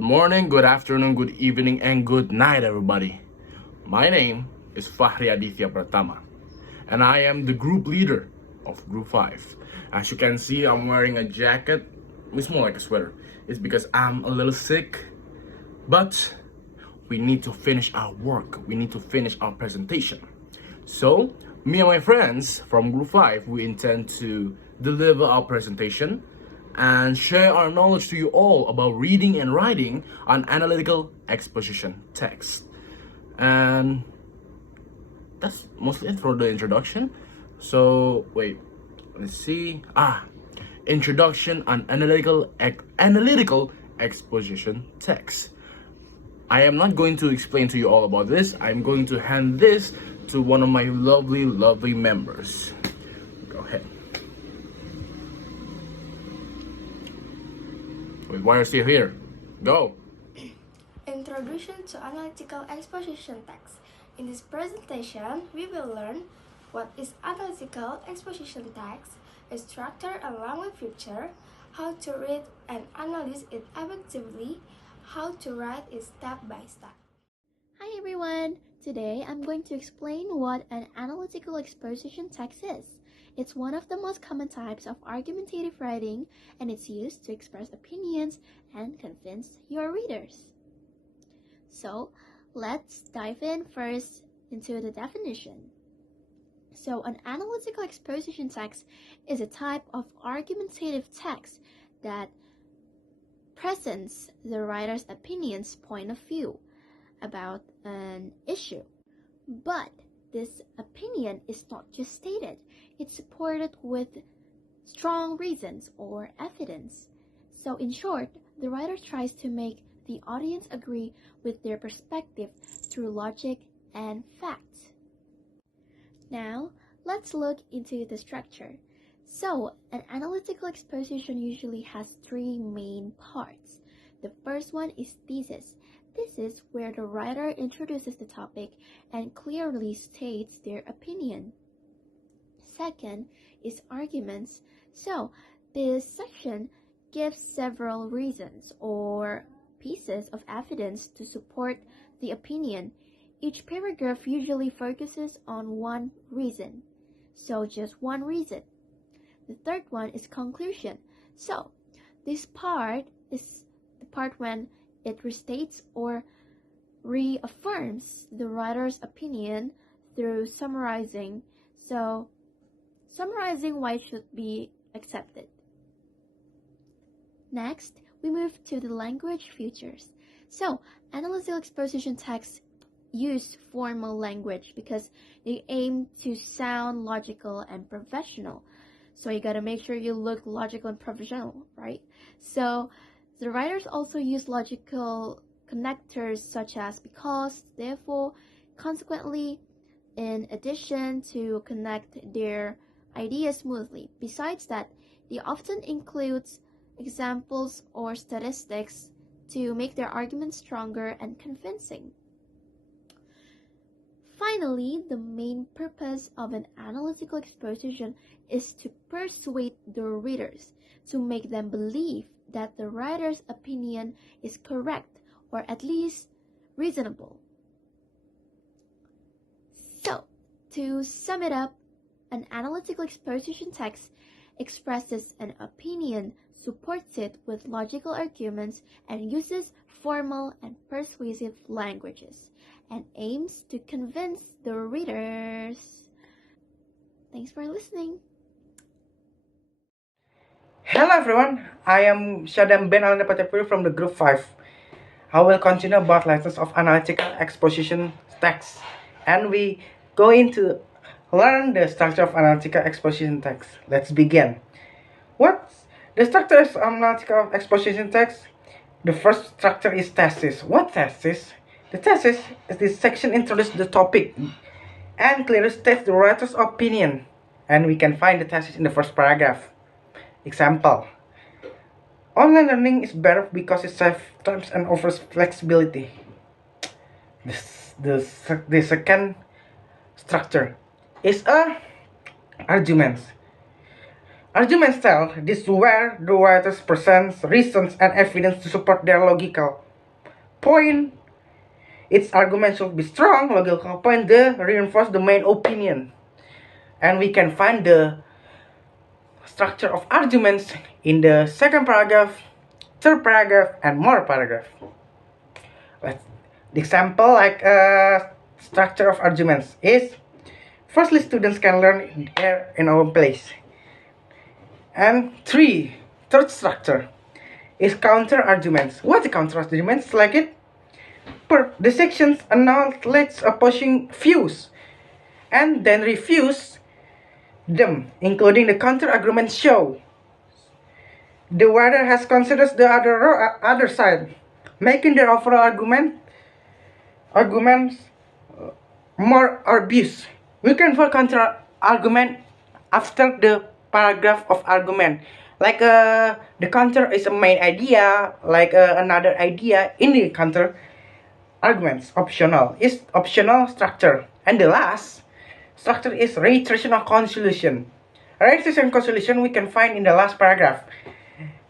Good morning, good afternoon, good evening, and good night, everybody. My name is Fahri Aditya Pratama, and I am the group leader of Group 5. As you can see, I'm wearing a jacket. It's more like a sweater. It's because I'm a little sick, but we need to finish our work. We need to finish our presentation. So, me and my friends from Group 5, we intend to deliver our presentation and share our knowledge to you all about reading and writing on analytical exposition text. And that's mostly it for the introduction. So, wait, let's see. Introduction on analytical exposition text. I am not going to explain to you all about this. I'm going to hand this to one of my lovely members. Go ahead. Wait, why are you still here? Go. Introduction to Analytical Exposition Text. In this presentation, we will learn what is Analytical Exposition Text, its structure and language feature, how to read and analyze it effectively, how to write it step by step. Hi everyone! Today I'm going to explain what an analytical exposition text is. It's one of the most common types of argumentative writing, and it's used to express opinions and convince your readers. So, let's dive in first into the definition. So, an analytical exposition text is a type of argumentative text that presents the writer's opinion's point of view about an issue. But this opinion is not just stated, it's supported with strong reasons or evidence. So in short, the writer tries to make the audience agree with their perspective through logic and facts. Now, let's look into the structure. So, an analytical exposition usually has three main parts. The first one is thesis. This is where the writer introduces the topic and clearly states their opinion. Second is arguments. So, this section gives several reasons or pieces of evidence to support the opinion. Each paragraph usually focuses on one reason. So, just one reason. The third one is conclusion. So, this part is the part when it restates or reaffirms the writer's opinion through summarizing. So, summarizing why it should be accepted. Next, we move to the language features. So, analytical exposition texts use formal language because they aim to sound logical and professional. So you gotta make sure you look logical and professional, right? So the writers also use logical connectors such as because, therefore, consequently, in addition to connect their ideas smoothly. Besides that, they often include examples or statistics to make their arguments stronger and convincing. Finally, the main purpose of an analytical exposition is to persuade the readers, to make them believe that the writer's opinion is correct or at least reasonable. So, to sum it up, an analytical exposition text expresses an opinion, supports it with logical arguments, and uses formal and persuasive languages, and aims to convince the readers. Thanks for listening. Hello everyone, I am Shadam Ben Alnapatapuri from the Group 5. I will continue about lessons of analytical exposition text, and we going to learn the structure of analytical exposition text. Let's begin. What's the structure of analytical exposition text? The first structure is thesis. What thesis? The thesis is this section introduces the topic and clearly states the writer's opinion, and we can find the thesis in the first paragraph. Example: online learning is better because it saves time and offers flexibility. The second structure is arguments. Argument style, this is where the writers present reasons and evidence to support their logical point, its argument should be strong. Logical point, the reinforce the main opinion. And we can find the structure of arguments in the second paragraph, third paragraph, and more paragraph. The example like structure of arguments is, firstly, students can learn in our place. And third structure is counter arguments. What the counter arguments? Like it, the sections acknowledge opposing views and then refuse them, including the counter arguments show the writer has considered the other side, making their overall arguments more obvious. We can for counter argument after the paragraph of argument. Like the counter is a main idea, like another idea in the counter arguments. Optional is optional structure, and the last structure is reiterational conclusion. Reiteration conclusion we can find in the last paragraph.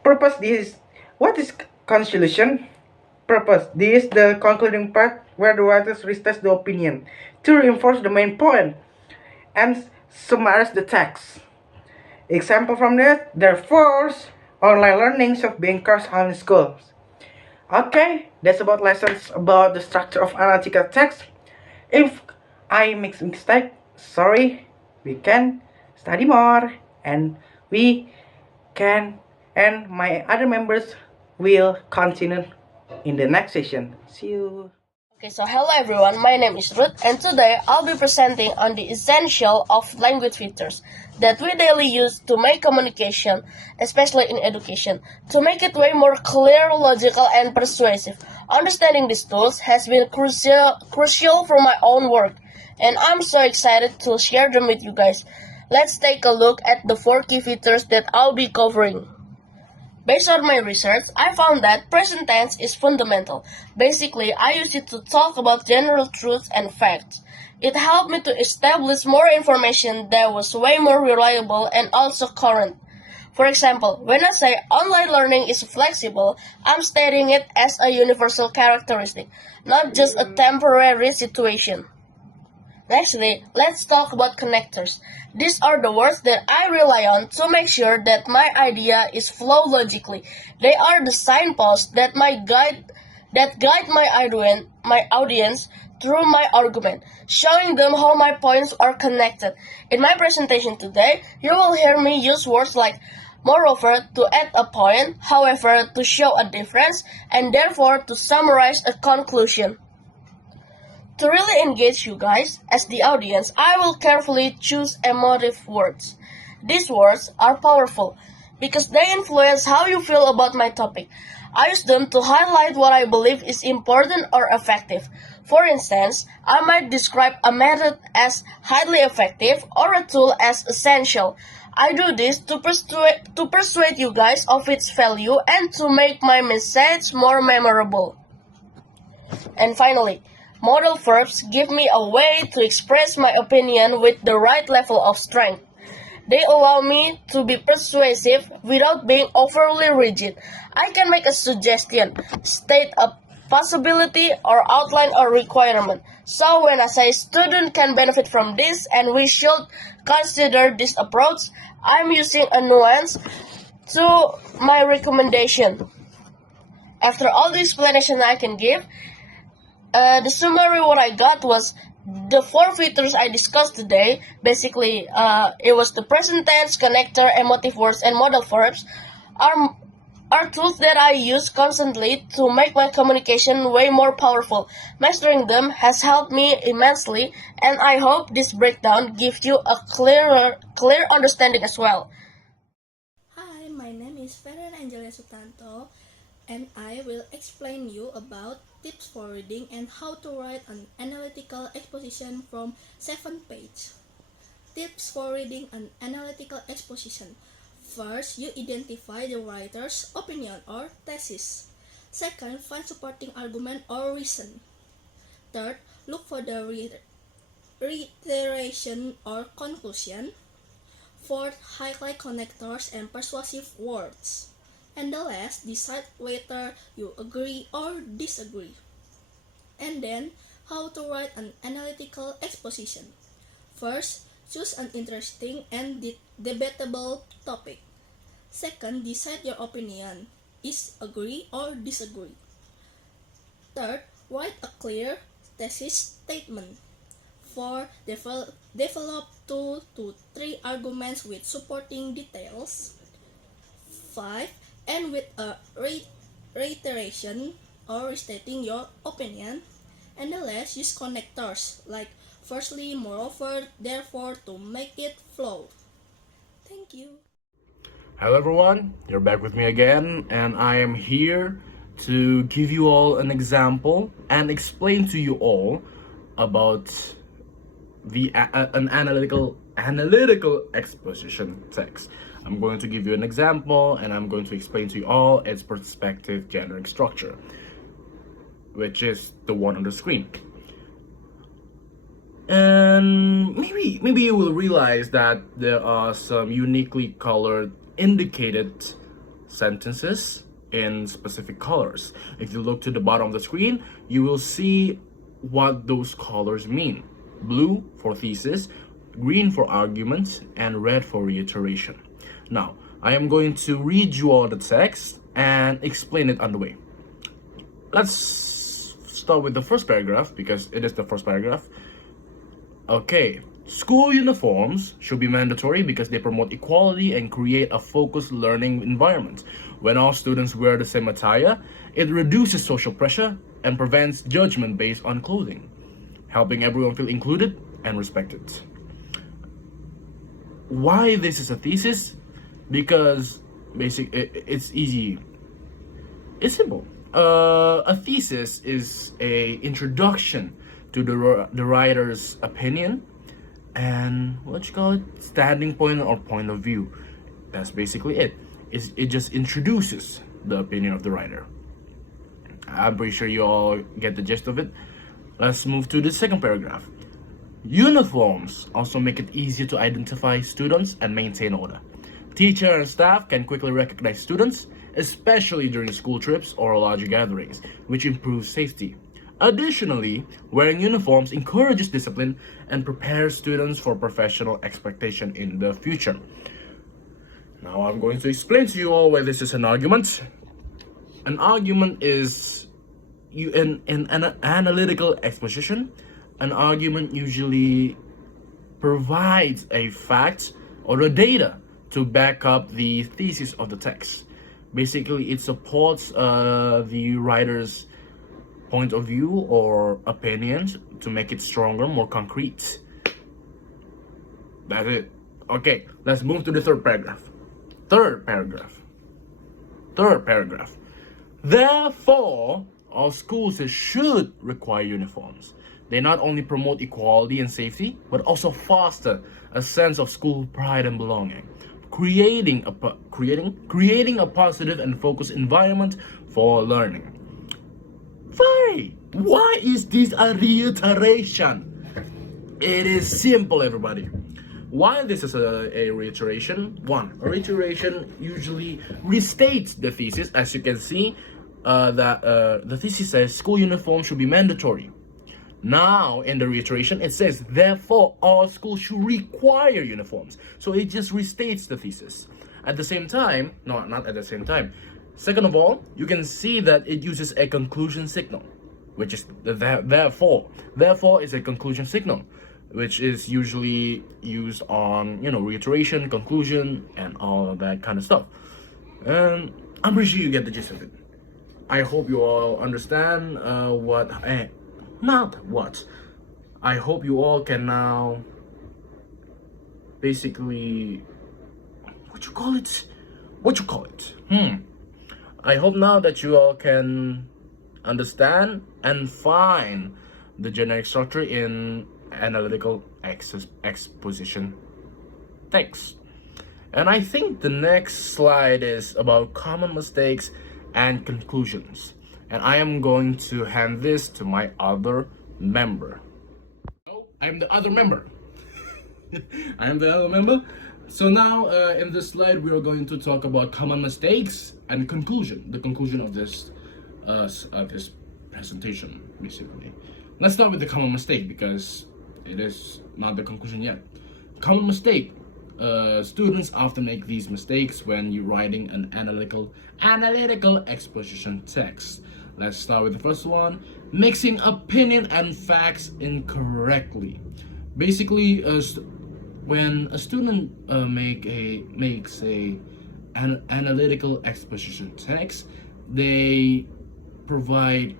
Purpose this. What is conclusion? Purpose. This is the concluding part where the writers restate the opinion to reinforce the main point and summarize the text. Example from that, therefore, online learning should be encouraged in schools. Okay, that's about lessons about the structure of analytical text. If I make mistake, sorry, we can study more and we can, and my other members will continue in the next session. See you. Okay, so hello everyone, my name is Ruth and today I'll be presenting on the essential of language features that we daily use to make communication, especially in education, to make it way more clear, logical and persuasive. Understanding these tools has been crucial for my own work and I'm so excited to share them with you guys. Let's take a look at the 4 key features that I'll be covering. Based on my research, I found that present tense is fundamental. Basically, I use it to talk about general truths and facts. It helped me to establish more information that was way more reliable and also current. For example, when I say online learning is flexible, I'm stating it as a universal characteristic, not just a temporary situation. Nextly, let's talk about connectors. These are the words that I rely on to make sure that my idea is flow logically. They are the signposts that guide my audience through my argument, showing them how my points are connected. In my presentation today, you will hear me use words like moreover to add a point, however to show a difference, and therefore to summarize a conclusion. To really engage you guys, as the audience, I will carefully choose emotive words. These words are powerful because they influence how you feel about my topic. I use them to highlight what I believe is important or effective. For instance, I might describe a method as highly effective or a tool as essential. I do this to persuade you guys of its value and to make my message more memorable. And finally, modal verbs give me a way to express my opinion with the right level of strength. They allow me to be persuasive without being overly rigid. I can make a suggestion, state a possibility, or outline a requirement. So when I say student can benefit from this and we should consider this approach, I'm using a nuance to my recommendation. After all the explanation I can give, the summary what I got was the 4 features I discussed today. Basically, it was the present tense, connector, emotive words, and modal verbs are tools that I use constantly to make my communication way more powerful. Mastering them has helped me immensely, and I hope this breakdown gives you a clear understanding as well. Hi, my name is Feren Angelia Sutanto, and I will explain you about tips for reading and how to write an analytical exposition from 7 pages. Tips for reading an analytical exposition. First, you identify the writer's opinion or thesis. Second, find supporting argument or reason. Third, look for the reiteration or conclusion. Fourth, highlight connectors and persuasive words. and the last, decide whether you agree or disagree. And then, how to write an analytical exposition. First, choose an interesting and debatable topic. Second, decide your opinion. Is agree or disagree. Third, write a clear thesis statement. Four, develop 2 to 3 arguments with supporting details. 5. End with a reiteration or restating your opinion. And the last, use connectors like firstly, moreover, therefore to make it flow. Thank you. Hello everyone, you're back with me again, and I am here to give you all an example and explain to you all about an analytical exposition text. I'm going to give you an example and I'm going to explain to you all its perspective generic structure, which is the one on the screen. And maybe you will realize that there are some uniquely colored indicated sentences in specific colors. If you look to the bottom of the screen, you will see what those colors mean. Blue for thesis, green for argument, and red for reiteration. Now, I am going to read you all the text and explain it on the way. Let's start with the first paragraph because it is the first paragraph. Okay, school uniforms should be mandatory because they promote equality and create a focused learning environment. When all students wear the same attire, it reduces social pressure and prevents judgment based on clothing, helping everyone feel included and respected. Why this is a thesis? Because it's easy. It's simple. A thesis is a introduction to the writer's opinion and standing point or point of view. That's basically it. It just introduces the opinion of the writer. I'm pretty sure you all get the gist of it. Let's move to the second paragraph. Uniforms also make it easier to identify students and maintain order. Teacher and staff can quickly recognize students, especially during school trips or larger gatherings, which improves safety. Additionally, wearing uniforms encourages discipline and prepares students for professional expectation in the future. Now I'm going to explain to you all why this is an argument. An argument is in an analytical exposition. An argument usually provides a fact or the data to back up the thesis of the text. Basically, it supports the writer's point of view or opinions to make it stronger, more concrete. That's it. Okay, let's move to the third paragraph. Third paragraph. Therefore, all schools should require uniforms. They not only promote equality and safety, but also foster a sense of school pride and belonging, creating a positive and focused environment for learning. Why is this a reiteration? It is simple, everybody. Why this is a reiteration? One, a reiteration usually restates the thesis. As you can see, the thesis says school uniform should be mandatory. Now, in the reiteration, it says, therefore, all schools should require uniforms. So it just restates the thesis. At the same time, no, not at the same time. Second of all, you can see that it uses a conclusion signal, which is therefore. Therefore is a conclusion signal, which is usually used on, reiteration, conclusion, and all of that kind of stuff. And I'm pretty sure you get the gist of it. I hope you all understand I hope you all can now basically what you call it? I hope now that you all can understand and find the generic structure in analytical exposition text. And I think the next slide is about common mistakes and conclusions. And I am going to hand this to my other member. I am the other member. So now in this slide we are going to talk about common mistakes and conclusion. The conclusion of this presentation, basically. Let's start with the common mistake because it is not the conclusion yet. Common mistake. Students often make these mistakes when you're writing an analytical exposition text. Let's start with the first one: mixing opinion and facts incorrectly. Basically, when a student makes an analytical exposition text, they provide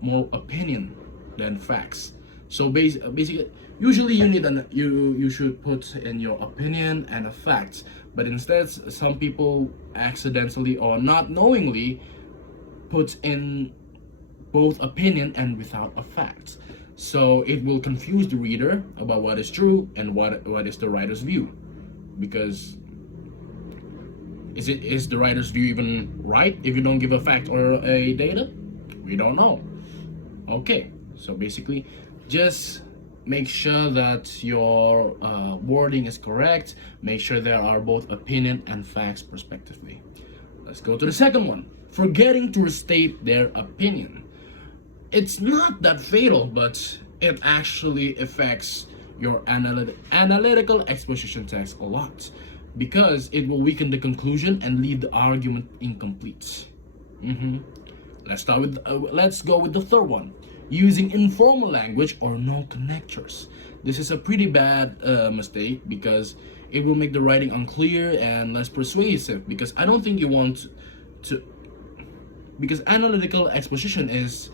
more opinion than facts. So basically, usually you should put in your opinion and a fact, but instead some people accidentally or not knowingly put in both opinion and without a fact. So it will confuse the reader about what is true and what is the writer's view, because is the writer's view even right if you don't give a fact or a data? We don't know. Okay, so basically, just make sure that your wording is correct. Make sure there are both opinion and facts respectively. Let's go to the second one: forgetting to restate their opinion. It's not that fatal, but it actually affects your analytical exposition text a lot, because it will weaken the conclusion and leave the argument incomplete. Let's go with the third one: using informal language or no connectors. This is a pretty bad mistake because it will make the writing unclear and less persuasive. Because I don't think you want to. Because analytical exposition is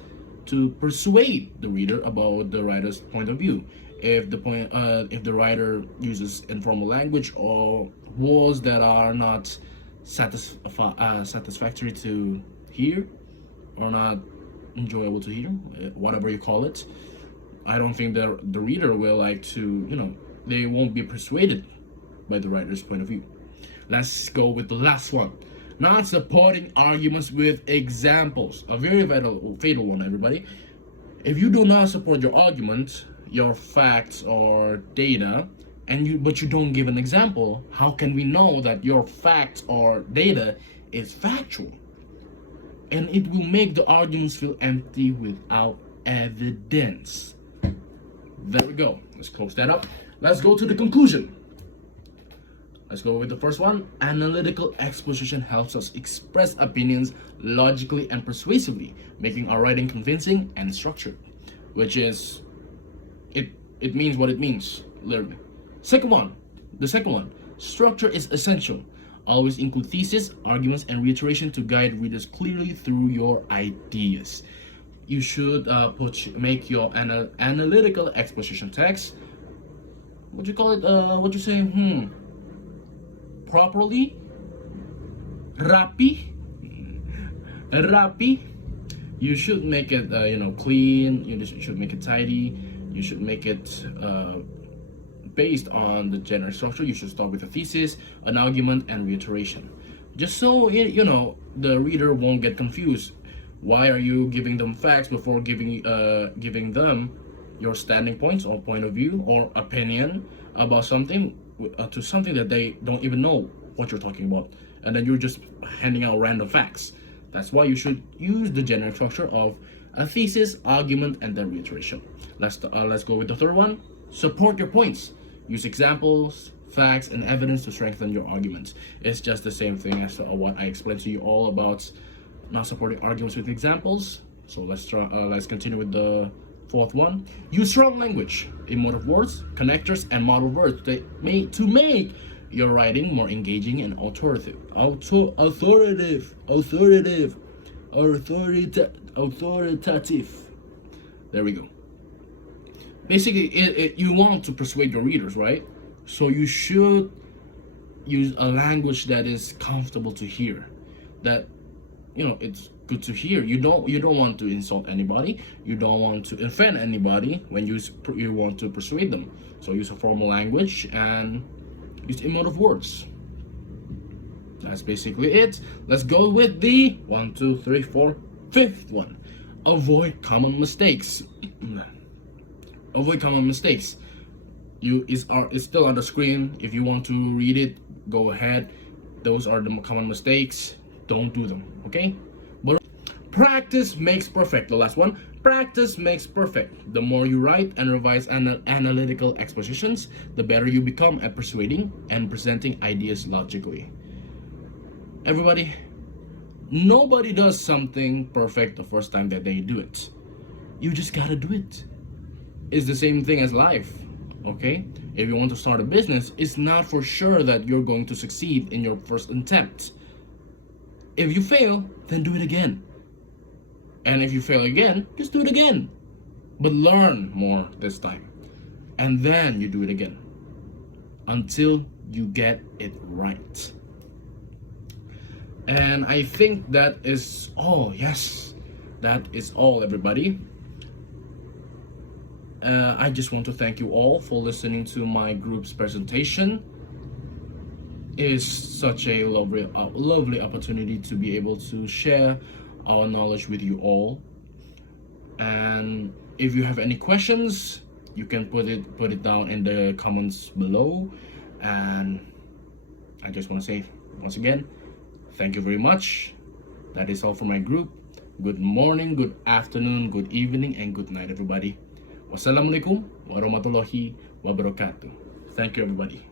to persuade the reader about the writer's point of view. If the writer uses informal language or words that are not satisfactory to hear or not enjoyable to hear, whatever you call it, I don't think the reader will like to, they won't be persuaded by the writer's point of view. Let's go with the last one: not supporting arguments with examples. A very fatal one, everybody. If you do not support your argument, your facts or data, but you don't give an example, how can we know that your facts or data is factual? And it will make the arguments feel empty without evidence. There we go. Let's close that up. Let's go to the conclusion. Let's go with the first one. Analytical exposition helps us express opinions logically and persuasively, making our writing convincing and structured, which is, it means what it means, literally. The second one, structure is essential. Always include thesis, arguments, and reiteration to guide readers clearly through your ideas. You should make your analytical exposition text, what you call it, properly, rapi. You should make it clean. You should make it tidy. You should make it based on the general structure. You should start with a thesis, an argument, and reiteration, just so the reader won't get confused. Why are you giving them facts before giving them your standing points or point of view or opinion about something to something that they don't even know what you're talking about, and then you're just handing out random facts? That's why you should use the generic structure of a thesis, argument, and then reiteration. Let's go with the third one. Support your points. Use examples, facts, and evidence to strengthen your arguments. It's just the same thing as what I explained to you all about not supporting arguments with examples. So let's continue with the fourth one. Use strong language, emotive words, connectors, and model words to make your writing more engaging and authoritative. There we go. Basically, you want to persuade your readers, right? So you should use a language that is comfortable to hear, that it's good to hear. You don't want to insult anybody. You don't want to offend anybody when you want to persuade them. So use a formal language and use emotive words. That's basically it. Let's go with the 5th one. Avoid common mistakes. It's still on the screen. If you want to read it, go ahead. Those are the common mistakes. Don't do them, okay? But practice makes perfect. The last one. Practice makes perfect. The more you write and revise analytical expositions, the better you become at persuading and presenting ideas logically. Everybody, nobody does something perfect the first time that they do it. You just gotta do it. It's the same thing as life, okay? If you want to start a business, it's not for sure that you're going to succeed in your first attempt. If you fail, then do it again. And if you fail again, just do it again. But learn more this time. And then you do it again. Until you get it right. And I think that is all. Yes, that is all, everybody. I just want to thank you all for listening to my group's presentation. It is such a lovely opportunity to be able to share our knowledge with you all. And if you have any questions, you can put it down in the comments below. And I just want to say once again, thank you very much. That is all for my group. Good morning, good afternoon, good evening, and good night, everybody. Wassalamualaikum warahmatullahi wabarakatuh. Thank you, everybody.